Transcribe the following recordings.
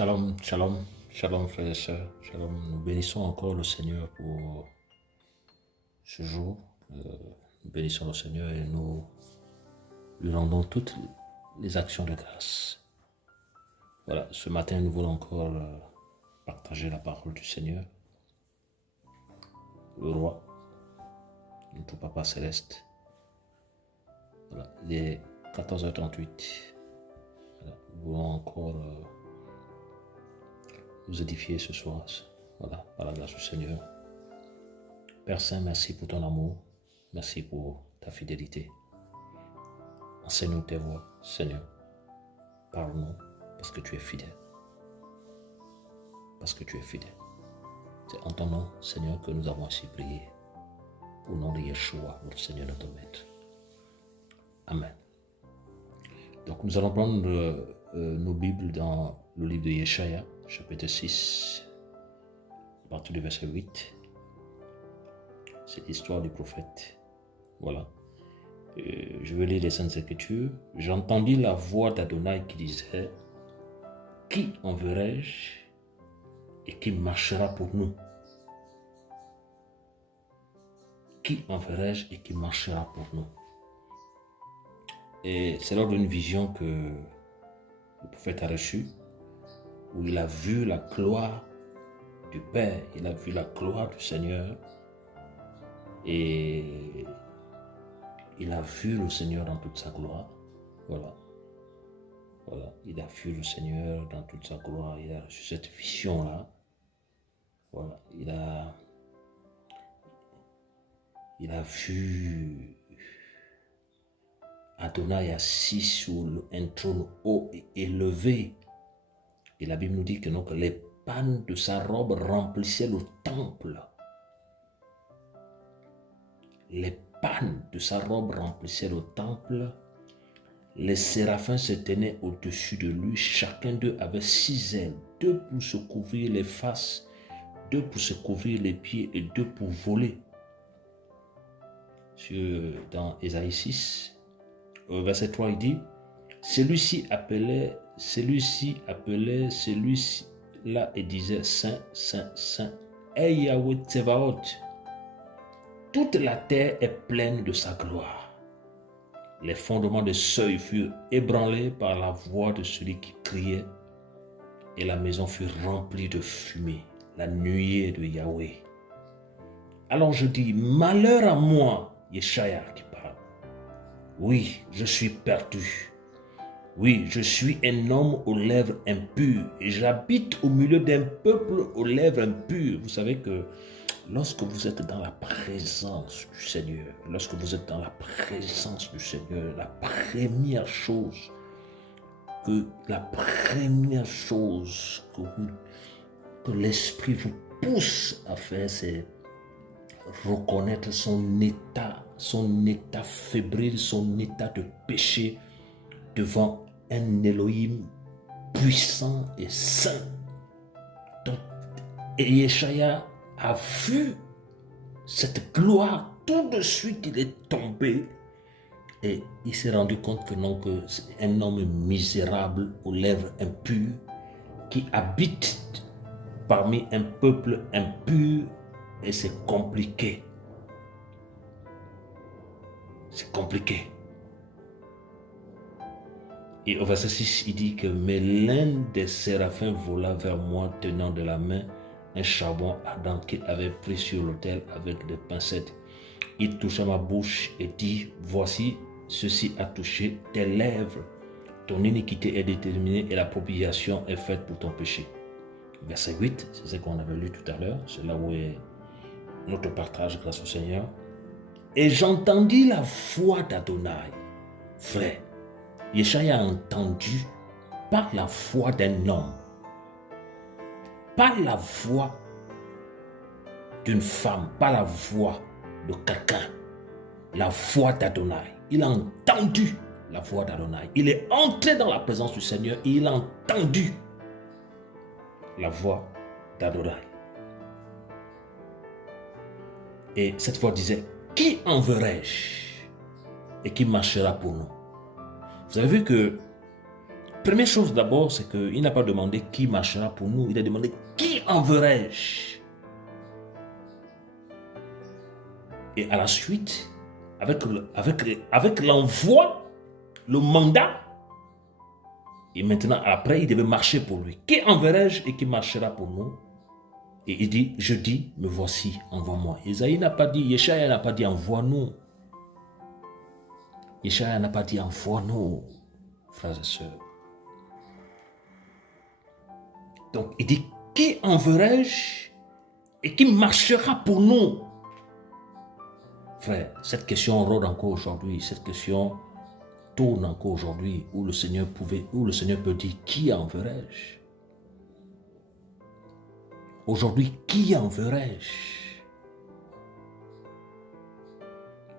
Shalom, shalom, shalom frères et sœurs, shalom. Nous bénissons encore le Seigneur pour ce jour. Nous bénissons le Seigneur et nous lui rendons toutes les actions de grâce. Voilà, ce matin nous voulons encore partager la parole du Seigneur, le roi, notre Papa Céleste. Voilà, il est 14h38. Voilà, nous voulons encore nous édifier ce soir, voilà, par la grâce du Seigneur. Père Saint, merci pour ton amour, merci pour ta fidélité. Enseigne-nous tes voies, Seigneur. Parle-nous, parce que tu es fidèle. Parce que tu es fidèle. C'est en ton nom, Seigneur, que nous avons ainsi prié. Au nom de Yeshua, notre Seigneur, notre Maître. Amen. Donc nous allons prendre nos Bibles dans le livre de Yeshaya, chapitre 6, à partir du verset 8. C'est l'histoire du prophète. Voilà. Je vais lire les Saintes Écritures. J'entendis la voix d'Adonai qui disait: Qui enverrai-je et qui marchera pour nous? Qui enverrai-je et qui marchera pour nous? Et c'est lors d'une vision que le prophète a reçue, où il a vu la gloire du Père, il a vu la gloire du Seigneur, et il a vu le Seigneur dans toute sa gloire. Voilà. Voilà. Il a vu le Seigneur dans toute sa gloire. Il a reçu cette vision-là. Voilà. Il a vu Adonai assis sur un trône haut et élevé. Et la Bible nous dit que donc les pannes de sa robe remplissaient le temple. Les pannes de sa robe remplissaient le temple. Les séraphins se tenaient au-dessus de lui. Chacun d'eux avait 6 ailes, 2 pour se couvrir les faces, 2 pour se couvrir les pieds et 2 pour voler. Dans Ésaïe 6, au verset 3, il dit: celui-là et disait: Saint, Saint, Saint, est Yahweh Tsevaot. Toute la terre est pleine de sa gloire. Les fondements des seuils furent ébranlés par la voix de celui qui criait, et la maison fut remplie de fumée, la nuée de Yahweh. Alors je dis: malheur à moi, Yeshaya qui parle. Oui, je suis perdu. Oui, je suis un homme aux lèvres impures et j'habite au milieu d'un peuple aux lèvres impures. Vous savez que lorsque vous êtes dans la présence du Seigneur, lorsque vous êtes dans la présence du Seigneur, la première chose que l'Esprit vous pousse à faire, c'est reconnaître son état fébrile, son état de péché devant un Elohim puissant et saint. Donc, et Yeshaya a vu cette gloire, tout de suite il est tombé et il s'est rendu compte que non, que c'est un homme misérable aux lèvres impures qui habite parmi un peuple impur, et c'est compliqué. C'est compliqué. Et au verset 6, il dit que: mais l'un des séraphins vola vers moi, tenant de la main un charbon ardent qu'il avait pris sur l'autel avec des pincettes. Il toucha ma bouche et dit: voici, ceci a touché tes lèvres. Ton iniquité est déterminée et la propitiation est faite pour ton péché. Verset 8, c'est ce qu'on avait lu tout à l'heure. C'est là où est notre partage grâce au Seigneur. Et j'entendis la voix d'Adonai. Frère, Yeshaya a entendu par la voix d'un homme, pas la voix d'une femme, pas la voix de quelqu'un, la voix d'Adonai. Il a entendu la voix d'Adonai. Il est entré dans la présence du Seigneur et il a entendu la voix d'Adonai. Et cette voix disait: qui enverrai-je et qui marchera pour nous? Vous avez vu que Première chose d'abord, c'est qu'il n'a pas demandé qui marchera pour nous. Il a demandé qui enverrai-je. Et à la suite, avec l'envoi, le mandat, et maintenant après, il devait marcher pour lui. Qui enverrai-je et qui marchera pour nous? Et il dit, je dis, me voici, envoie-moi. Isaïe n'a pas dit, Yeshaya n'a pas dit, envoie-nous. Yeshaya n'a pas dit, envoie-nous, frères et sœurs. Donc, il dit, qui enverrai-je et qui marchera pour nous? Frère, cette question rôde encore aujourd'hui, cette question tourne encore aujourd'hui, où le Seigneur peut dire, qui enverrai-je? Aujourd'hui, qui enverrai-je?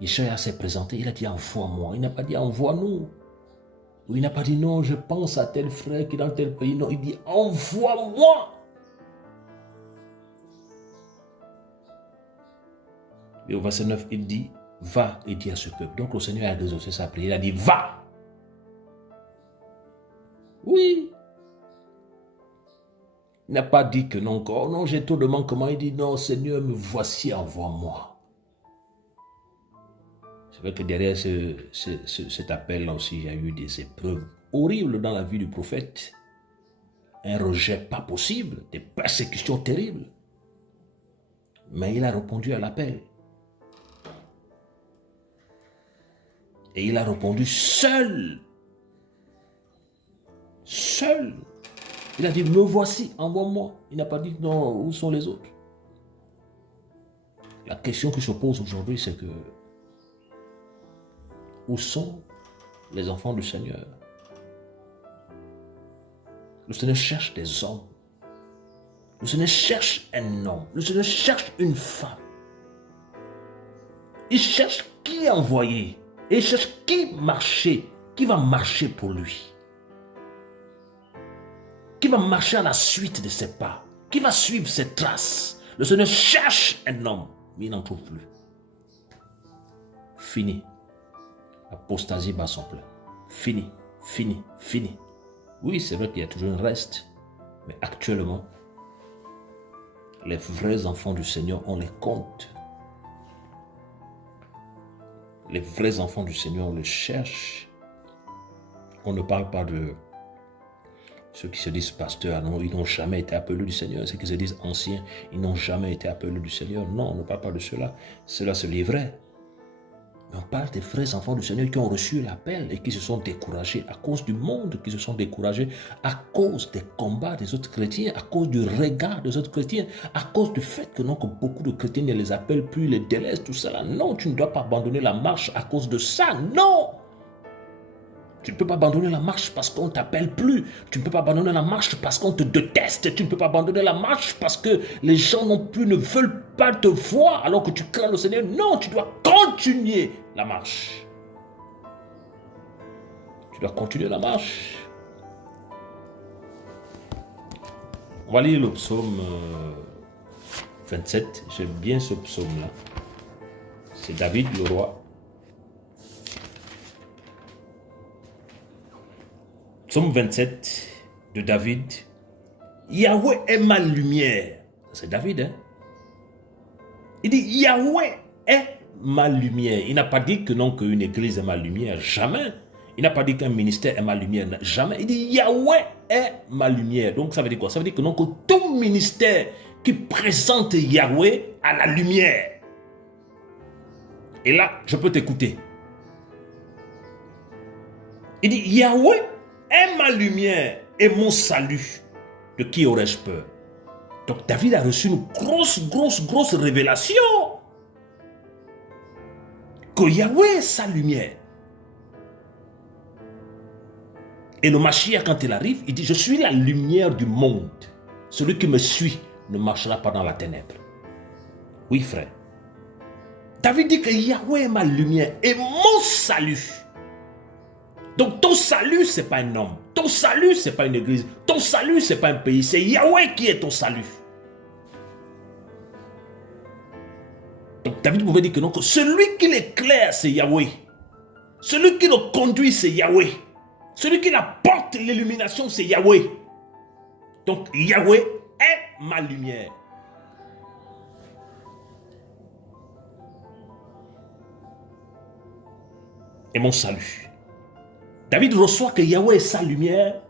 Yeshaya s'est présenté, il a dit, envoie-moi. Il n'a pas dit, envoie-nous. Ou il n'a pas dit, non, je pense à tel frère qui est dans tel pays. Non, il dit, envoie-moi. Et au verset 9, il dit, va et dis à ce peuple. Donc le Seigneur a exaucé sa prière. Il a dit, va. Oui. Il n'a pas dit que non, oh non, j'ai trop de manquements. Il dit, non, Seigneur, me voici, envoie-moi. C'est vrai que derrière cet appel-là aussi, il y a eu des épreuves horribles dans la vie du prophète. Un rejet pas possible, des persécutions terribles. Mais il a répondu à l'appel. Et il a répondu seul. Seul. Il a dit, me voici, envoie-moi. Il n'a pas dit, non, où sont les autres? La question qui se pose aujourd'hui, c'est que, où sont les enfants du Seigneur? Le Seigneur cherche des hommes. Le Seigneur cherche un homme. Le Seigneur cherche une femme. Il cherche qui envoyer. Et il cherche qui marcher. Qui va marcher pour lui. Qui va marcher à la suite de ses pas. Qui va suivre ses traces. Le Seigneur cherche un homme. Mais il n'en trouve plus. Fini. L'apostasie bat son plein. Fini. Fini. Fini. Oui, c'est vrai qu'il y a toujours un reste. Mais actuellement, les vrais enfants du Seigneur, on les compte. Les vrais enfants du Seigneur, on les cherche. On ne parle pas de ceux qui se disent pasteurs. Non, ils n'ont jamais été appelés du Seigneur. Ceux qui se disent anciens, ils n'ont jamais été appelés du Seigneur. Non, on ne parle pas de cela. Cela, c'est les vrais. Mais on parle des vrais enfants du Seigneur qui ont reçu l'appel et qui se sont découragés à cause du monde, qui se sont découragés à cause des combats des autres chrétiens, à cause du regard des autres chrétiens, à cause du fait que, non, que beaucoup de chrétiens ne les appellent plus, les délaissent, tout ça. Non, tu ne dois pas abandonner la marche à cause de ça. Non! Tu ne peux pas abandonner la marche parce qu'on ne t'appelle plus. Tu ne peux pas abandonner la marche parce qu'on te déteste. Tu ne peux pas abandonner la marche parce que les gens non plus ne veulent pas te voir alors que tu crains le Seigneur. Non, tu dois continuer la marche. Tu dois continuer la marche. On va lire le psaume 27. J'aime bien ce psaume-là. C'est David le roi. Psaume 27 de David. Yahweh est ma lumière. C'est David, hein? Il dit Yahweh est ma lumière. Il n'a pas dit que non, qu'une église est ma lumière. Jamais. Il n'a pas dit qu'un ministère est ma lumière. Jamais. Il dit Yahweh est ma lumière. Donc ça veut dire quoi? Ça veut dire que non, que tout ministère qui présente Yahweh a la lumière. Et là, je peux t'écouter. Il dit Yahweh est ma lumière et mon salut. De qui aurais-je peur? Donc David a reçu une grosse révélation. Que Yahweh est sa lumière. Et le Mashiach, quand il arrive, il dit, je suis la lumière du monde. Celui qui me suit ne marchera pas dans la ténèbre. Oui, frère. David dit que Yahweh est ma lumière et mon salut. Donc ton salut, ce n'est pas un homme. Ton salut, ce n'est pas une église. Ton salut, ce n'est pas un pays. C'est Yahweh qui est ton salut. Donc David pouvait dire que non, que celui qui l'éclaire, c'est Yahweh. Celui qui le conduit, c'est Yahweh. Celui qui apporte l'illumination, c'est Yahweh. Donc Yahweh est ma lumière. Et mon salut. David reçoit que Yahweh est sa lumière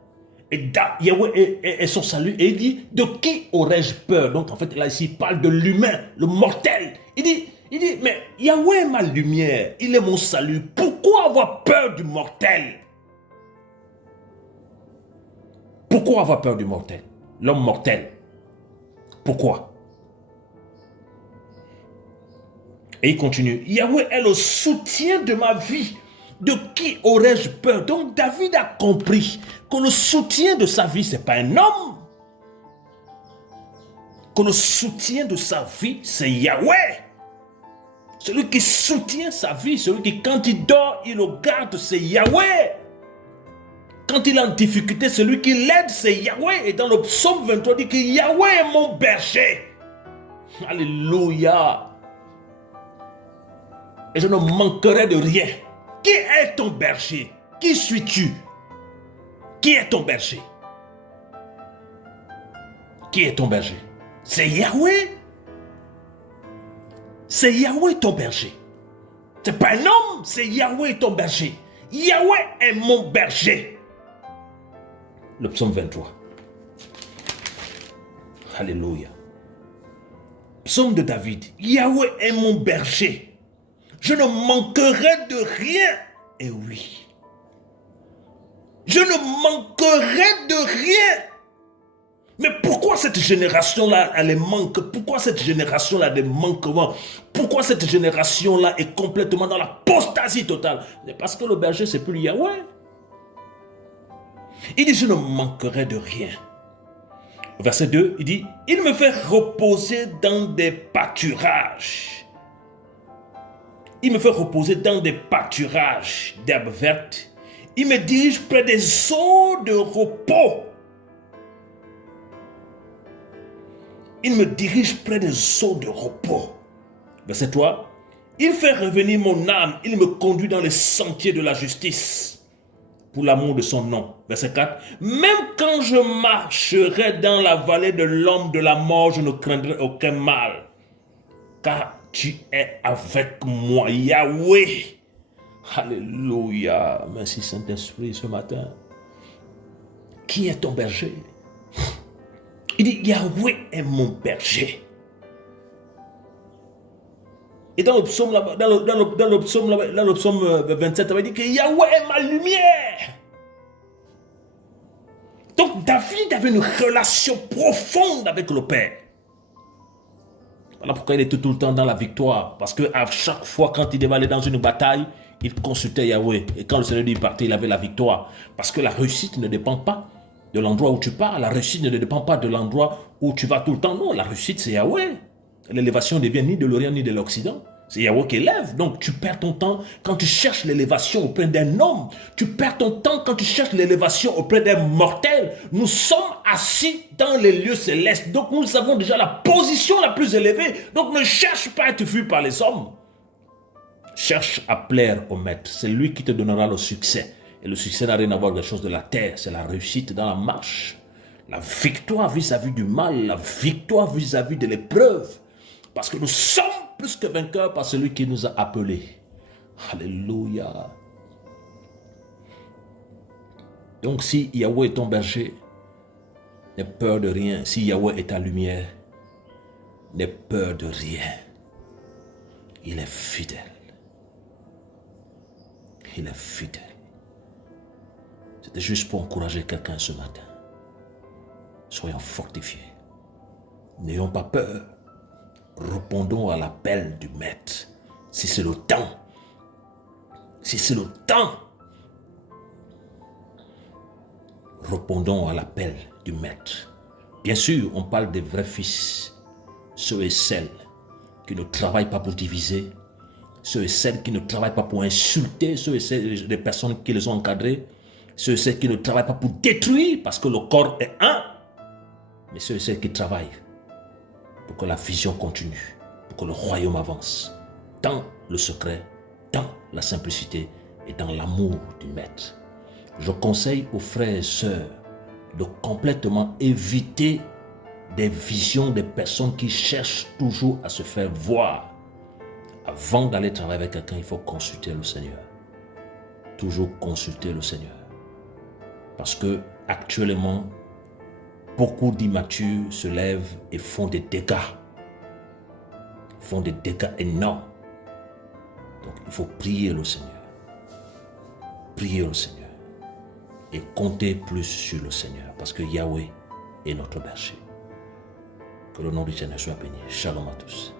et Yahweh est son salut. Et il dit, de qui aurais-je peur? Donc en fait, là ici, il parle de l'humain, le mortel. Il dit, mais Yahweh est ma lumière, il est mon salut. Pourquoi avoir peur du mortel? Pourquoi avoir peur du mortel? L'homme mortel. Pourquoi? Et il continue. Yahweh est le soutien de ma vie. De qui aurais-je peur? Donc David a compris que le soutien de sa vie, ce n'est pas un homme. Que le soutien de sa vie, c'est Yahweh. Celui qui soutient sa vie, celui qui, quand il dort, il le garde, c'est Yahweh. Quand il est en difficulté, celui qui l'aide, c'est Yahweh. Et dans le psaume 23, il dit que Yahweh est mon berger. Alléluia. Et je ne manquerai de rien. Qui est ton berger? Qui suis-tu? Qui est ton berger? Qui est ton berger? C'est Yahweh. C'est Yahweh ton berger. C'est pas un homme, c'est Yahweh ton berger. Yahweh est mon berger. Le psaume 23. Alléluia. Psaume de David. Yahweh est mon berger. Je ne manquerai de rien. Et oui. Je ne manquerai de rien. Mais pourquoi cette génération-là, elle manque? Pourquoi cette génération-là a des manquements? Pourquoi cette génération-là est complètement dans l'apostasie totale? C'est parce que le berger, c'est plus Yahweh. Il dit, je ne manquerai de rien. Verset 2, il dit, il me fait reposer dans des pâturages. Il me fait reposer dans des pâturages d'herbes vertes. Il me dirige près des eaux de repos. Il me dirige près des eaux de repos. Verset 3. Il fait revenir mon âme. Il me conduit dans les sentiers de la justice. Pour l'amour de son nom. Verset 4. Même quand je marcherai dans la vallée de l'ombre de la mort, je ne craindrai aucun mal. Car tu es avec moi, Yahweh. Alléluia. Merci Saint-Esprit ce matin. Qui est ton berger? Il dit, Yahweh est mon berger. Et dans le psaume, dans le psaume 27, il dit que Yahweh est ma lumière. Donc David avait une relation profonde avec le Père. Voilà pourquoi il était tout le temps dans la victoire. Parce qu'à chaque fois, quand il devait aller dans une bataille, il consultait Yahweh. Et quand le Seigneur lui partait, il avait la victoire. Parce que la réussite ne dépend pas de l'endroit où tu pars. La réussite ne dépend pas de l'endroit où tu vas tout le temps. Non, la réussite, c'est Yahweh. L'élévation ne vient ni de l'Orient ni de l'Occident. C'est Yahweh qui élève. Donc tu perds ton temps quand tu cherches l'élévation auprès d'un homme. Tu perds ton temps quand tu cherches l'élévation auprès d'un mortel. Nous sommes assis dans les lieux célestes. Donc nous avons déjà la position la plus élevée. Donc ne cherche pas à être vu par les hommes. Cherche à plaire au maître. C'est lui qui te donnera le succès. Et le succès n'a rien à voir avec les choses de la terre. C'est la réussite dans la marche. La victoire vis-à-vis du mal. La victoire vis-à-vis de l'épreuve. Parce que nous sommes plus que vainqueurs par celui qui nous a appelés. Alléluia. Donc si Yahweh est ton berger, n'aie peur de rien. Si Yahweh est ta lumière, n'aie peur de rien. Il est fidèle. Il est fidèle. C'était juste pour encourager quelqu'un ce matin. Soyons fortifiés. N'ayons pas peur. Répondons à l'appel du maître. Si c'est le temps. Si c'est le temps. Répondons à l'appel du maître. Bien sûr, on parle des vrais fils. Ceux et celles qui ne travaillent pas pour diviser. Ceux et celles qui ne travaillent pas pour insulter. Ceux et celles des personnes qui les ont encadrés. Ceux et celles qui ne travaillent pas pour détruire parce que le corps est un. Mais ceux et celles qui travaillent pour que la vision continue, pour que le royaume avance, dans le secret, dans la simplicité et dans l'amour du maître. Je conseille aux frères et sœurs de complètement éviter des visions des personnes qui cherchent toujours à se faire voir. Avant d'aller travailler avec quelqu'un, il faut consulter le Seigneur. Toujours consulter le Seigneur. Parce que actuellement, beaucoup d'immatures se lèvent et font des dégâts. Font des dégâts énormes. Donc il faut prier le Seigneur. Prier le Seigneur. Et compter plus sur le Seigneur. Parce que Yahweh est notre berger. Que le nom du Seigneur soit béni. Shalom à tous.